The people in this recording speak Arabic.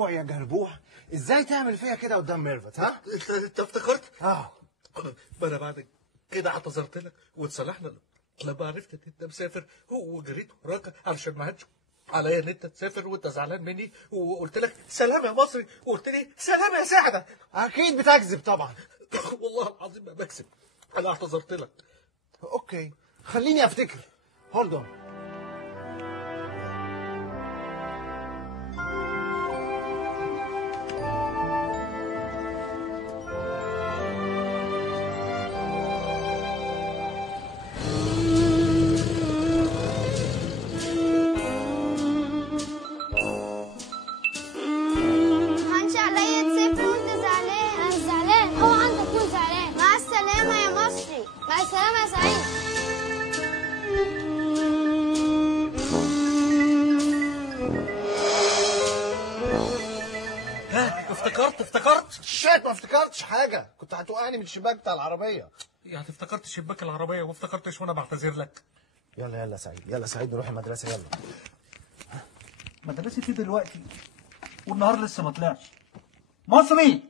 جربوع يا جربوع، ازاي تعمل فيها كده قدام ميرفت؟ ها؟ انت افتكرت؟ اه ما انا بعد كده اعتذرت لك وتصالحنا لما عرفت ان انت مسافر وجريت وراك علشان ما عادش عليا ان انت تسافر وانت زعلان مني، وقلت لك سلام يا مصري وقلت لي سلام يا سعده. اكيد بتكذب طبعا. والله العظيم ما بكذب، انا اعتذرت لك. اوكي خليني افتكر. هولد اون. هانش عليا تسافر وانت زعلان. انا مش زعلان، اوعى انت تكون زعلان. مع السلامة يا مصري. مع السلامة يا سعيد. ها افتكرت شات ما افتكرتش حاجه، كنت هتوقعني من الشباك بتاع العربيه. يعني افتكرت شباك العربيه وما افتكرتش وانا بعتذر لك. يلا يلا سعيد، يلا سعيد نروح المدرسه يلا. مدرستي دلوقتي والنهار لسه ما طلعش. مصري